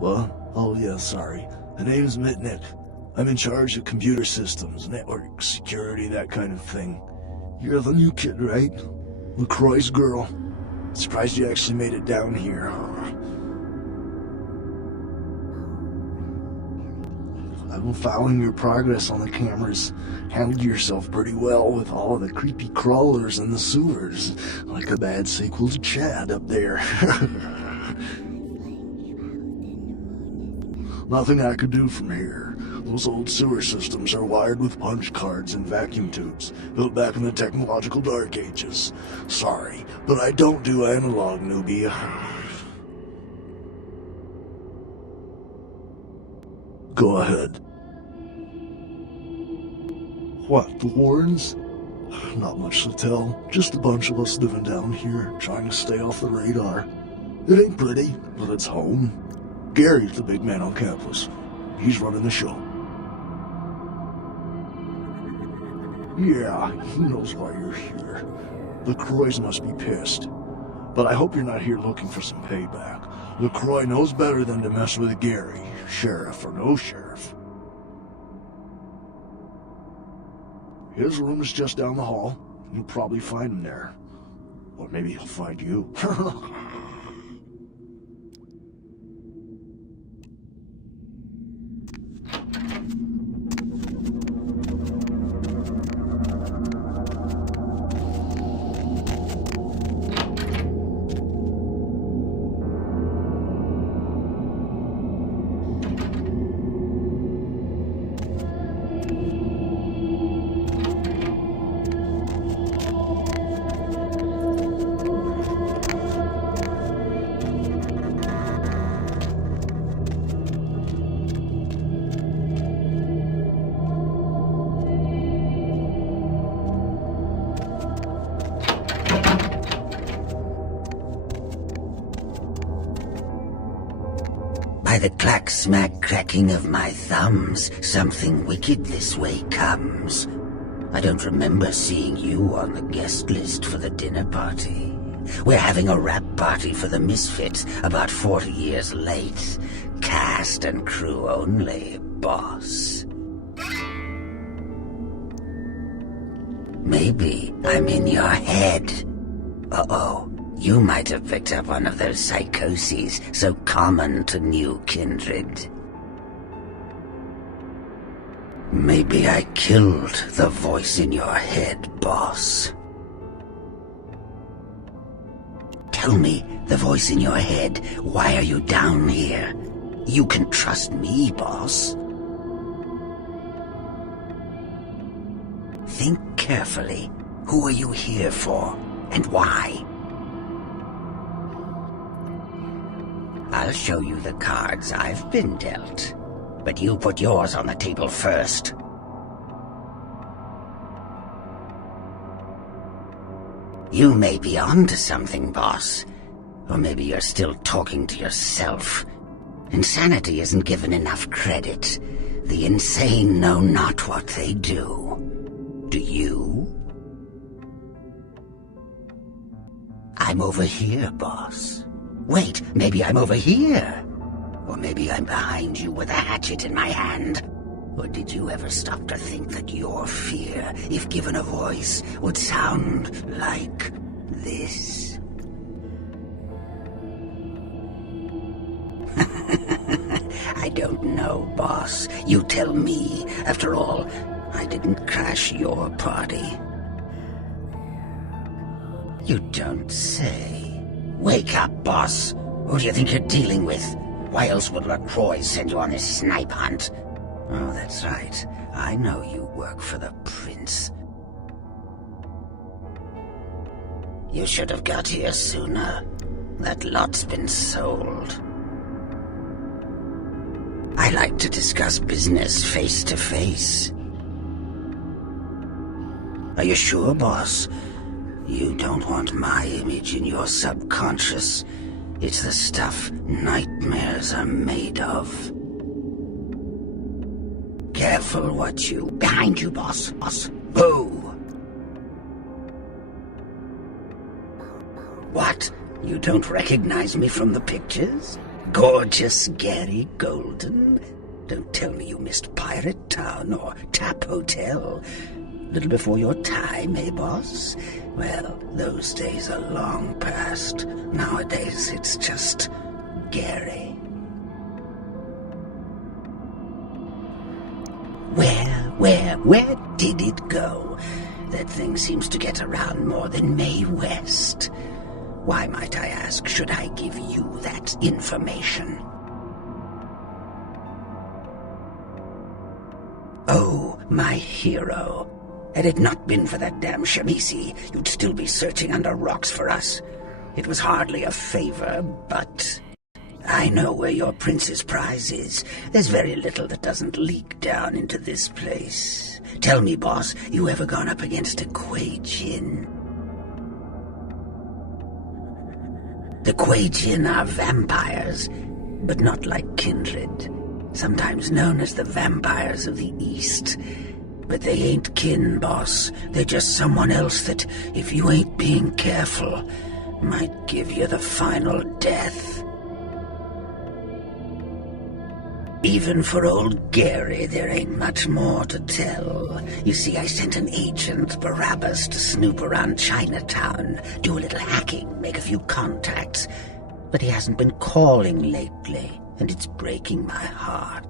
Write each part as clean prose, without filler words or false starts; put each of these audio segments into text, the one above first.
What? Oh yeah, sorry. The name's Mitnick. I'm in charge of computer systems, network, security, that kind of thing. You're the new kid, right? LaCroix's girl. Surprised you actually made it down here. I've been following your progress on the cameras. Handled yourself pretty well with all of the creepy crawlers in the sewers. Like a bad sequel to Chad up there. Nothing I could do from here. Those old sewer systems are wired with punch cards and vacuum tubes, built back in the technological dark ages. Sorry, but I don't do analog, newbie. Go ahead. What, the Warrens? Not much to tell. Just a bunch of us living down here, trying to stay off the radar. It ain't pretty, but it's home. Gary's the big man on campus. He's running the show. Yeah, he knows why you're here. LaCroix must be pissed. But I hope you're not here looking for some payback. LaCroix knows better than to mess with Gary, sheriff or no sheriff. His room is just down the hall. You'll probably find him there. Or maybe he'll find you. By the clack-smack cracking of my thumbs, something wicked this way comes. I don't remember seeing you on the guest list for the dinner party. We're having a wrap party for the Misfits, about 40 years late. Cast and crew only, boss. Maybe I'm in your head. Uh-oh. You might have picked up one of those psychoses so common to new kindred. Maybe I killed the voice in your head, boss. Tell me, the voice in your head, why are you down here? You can trust me, boss. Think carefully. Who are you here for, and why? I'll show you the cards I've been dealt. But you put yours on the table first. You may be onto something, boss. Or maybe you're still talking to yourself. Insanity isn't given enough credit. The insane know not what they do. Do you? I'm over here, boss. Wait, maybe I'm over here. Or maybe I'm behind you with a hatchet in my hand. Or did you ever stop to think that your fear, if given a voice, would sound like this? I don't know, boss. You tell me. After all, I didn't crash your party. You don't say. Wake up, boss. Who do you think you're dealing with? Why else would LaCroix send you on this snipe hunt? Oh, that's right. I know you work for the prince. You should have got here sooner. That lot's been sold. I like to discuss business face to face. Are you sure, boss? You don't want my image in your subconscious. It's the stuff nightmares are made of. Careful what you... Behind you, boss. Boss. Boo! What? You don't recognize me from the pictures? Gorgeous Gary Golden? Don't tell me you missed Pirate Town or Tap Hotel. Little before your time, eh, boss? Well, those days are long past. Nowadays, it's just Gary. Where did it go? That thing seems to get around more than Mae West. Why, might I ask, should I give you that information? Oh, my hero. Had it not been for that damn Shamisi, you'd still be searching under rocks for us. It was hardly a favor, but I know where your prince's prize is. There's very little that doesn't leak down into this place. Tell me, boss, you ever gone up against a Kuei Jin? The Kuei Jin are vampires, but not like kindred. Sometimes known as the vampires of the East. But they ain't kin, boss. They're just someone else that, if you ain't being careful, might give you the final death. Even for old Gary, there ain't much more to tell. You see, I sent an agent, Barabbas, to snoop around Chinatown, do a little hacking, make a few contacts. But he hasn't been calling lately, and it's breaking my heart.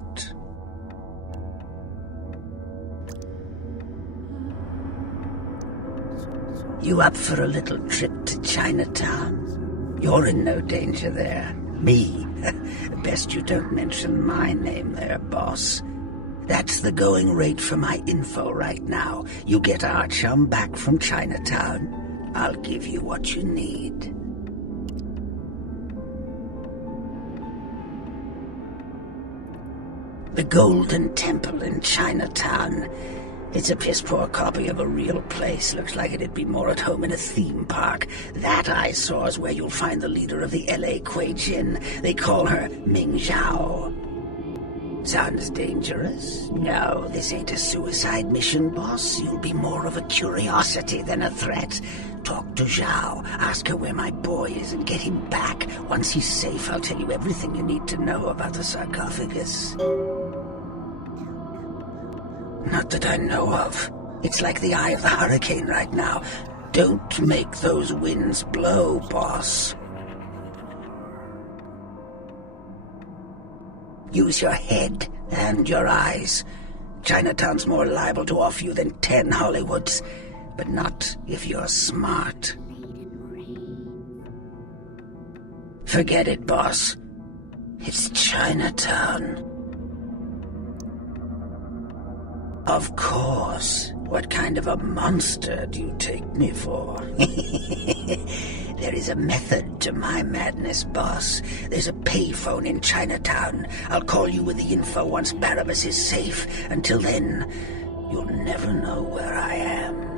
You up for a little trip to Chinatown? You're in no danger there. Me? Best you don't mention my name there, boss. That's the going rate for my info right now. You get our chum back from Chinatown, I'll give you what you need. The Golden Temple in Chinatown. It's a piss-poor copy of a real place. Looks like it'd be more at home in a theme park. That I saw is where you'll find the leader of the L.A. Kuei Jin. They call her Ming Zhao. Sounds dangerous? No, this ain't a suicide mission, boss. You'll be more of a curiosity than a threat. Talk to Zhao, ask her where my boy is, and get him back. Once he's safe, I'll tell you everything you need to know about the sarcophagus. Not that I know of. It's like the eye of the hurricane right now. Don't make those winds blow, boss. Use your head and your eyes. Chinatown's more liable to off you than 10 Hollywoods, but not if you're smart. Forget it, boss. It's Chinatown. Of course. What kind of a monster do you take me for? There is a method to my madness, boss. There's a payphone in Chinatown. I'll call you with the info once Barabbas is safe. Until then, you'll never know where I am.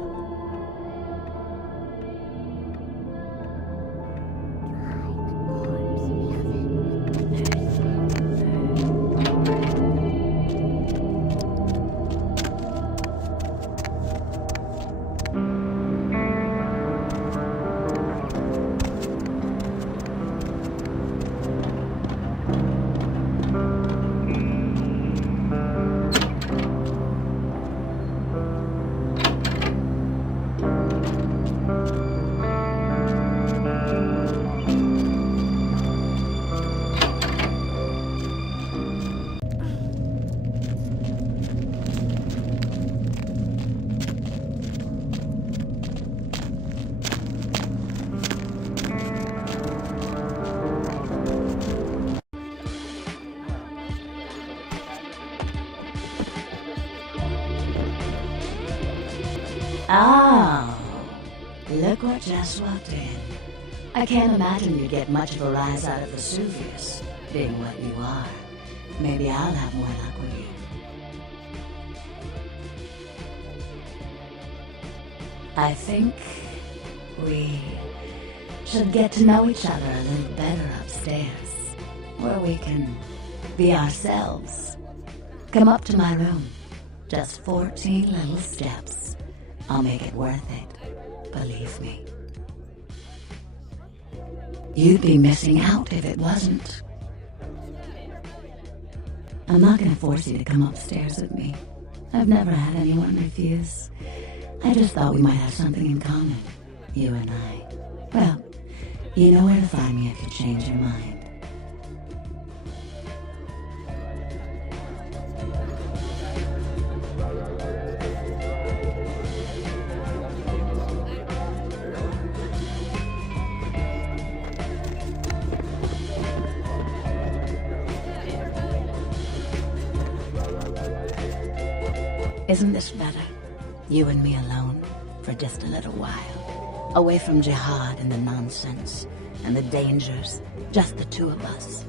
Oh, look what just walked in. I can't imagine you get much of a rise out of Vesuvius, being what you are. Maybe I'll have more luck with you. I think we should get to know each other a little better upstairs, where we can be ourselves. Come up to my room. Just 14 little steps. I'll make it worth it, believe me. You'd be missing out if it wasn't. I'm not gonna force you to come upstairs with me. I've never had anyone refuse. I just thought we might have something in common, you and I. Well, you know where to find me if you change your mind. Isn't this better? You and me alone, for just a little while. Away from jihad and the nonsense, and the dangers, just the two of us.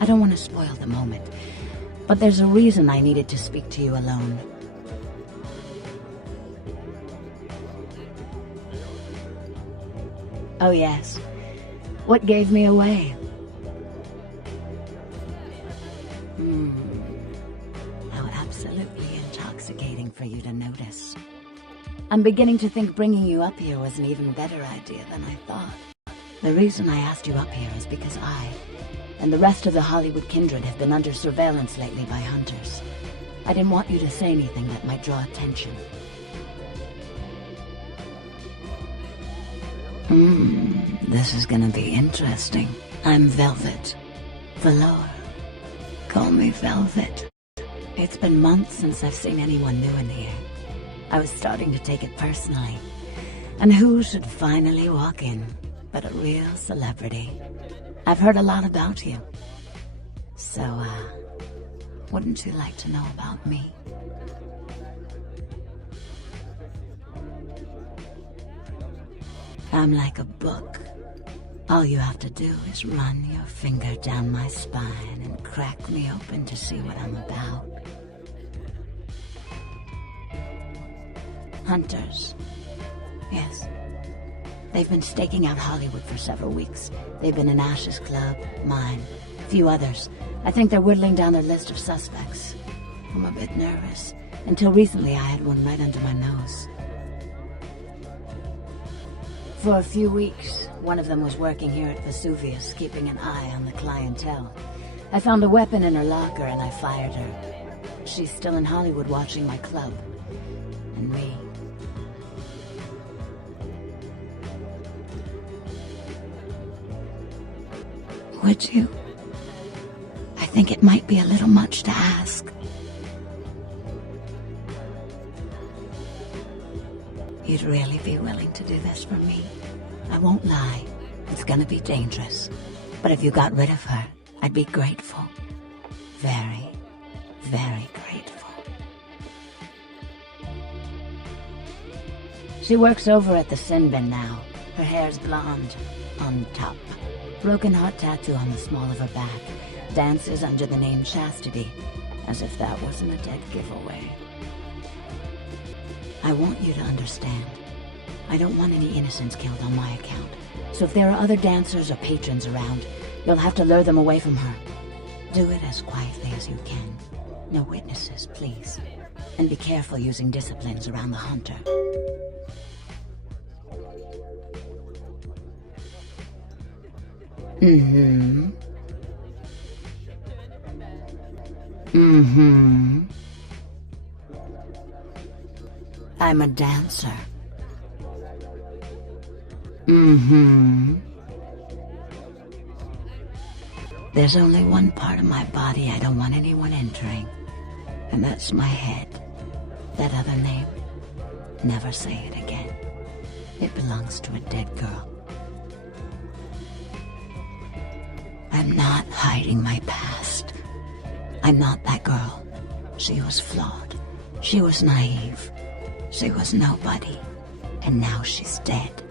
I don't want to spoil the moment, but there's a reason I needed to speak to you alone. Oh yes, what gave me away? Absolutely intoxicating for you to notice. I'm beginning to think bringing you up here was an even better idea than I thought. The reason I asked you up here is because I, and the rest of the Hollywood kindred have been under surveillance lately by hunters. I didn't want you to say anything that might draw attention. This is gonna be interesting. I'm Velvet. Velour. Call me Velvet. It's been months since I've seen anyone new in here. I was starting to take it personally. And who should finally walk in but a real celebrity? I've heard a lot about you. So, wouldn't you like to know about me? I'm like a book. All you have to do is run your finger down my spine and crack me open to see what I'm about. Hunters. Yes. They've been staking out Hollywood for several weeks. They've been in Ash's club, mine, a few others. I think they're whittling down their list of suspects. I'm a bit nervous. Until recently I had one right under my nose. For a few weeks, one of them was working here at Vesuvius, keeping an eye on the clientele. I found a weapon in her locker and I fired her. She's still in Hollywood watching my club. And me. Would you? I think it might be a little much to ask. You'd really be willing to do this for me? I won't lie. It's gonna be dangerous. But if you got rid of her, I'd be grateful. Very, very grateful. She works over at the Sin Bin now. Her hair's blonde, on top. Broken heart tattoo on the small of her back. Dances under the name Chastity, as if that wasn't a dead giveaway. I want you to understand. I don't want any innocents killed on my account. So if there are other dancers or patrons around, you'll have to lure them away from her. Do it as quietly as you can. No witnesses, please. And be careful using disciplines around the hunter. I'm a dancer. There's only one part of my body I don't want anyone entering, and that's my head. That other name, never say it again. It belongs to a dead girl. I'm not hiding my past. I'm not that girl. She was flawed. She was naive. She was nobody. And now she's dead.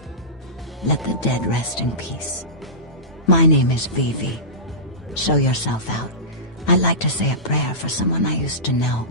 Let the dead rest in peace. My name is Vivi. Show yourself out. I'd like to say a prayer for someone I used to know.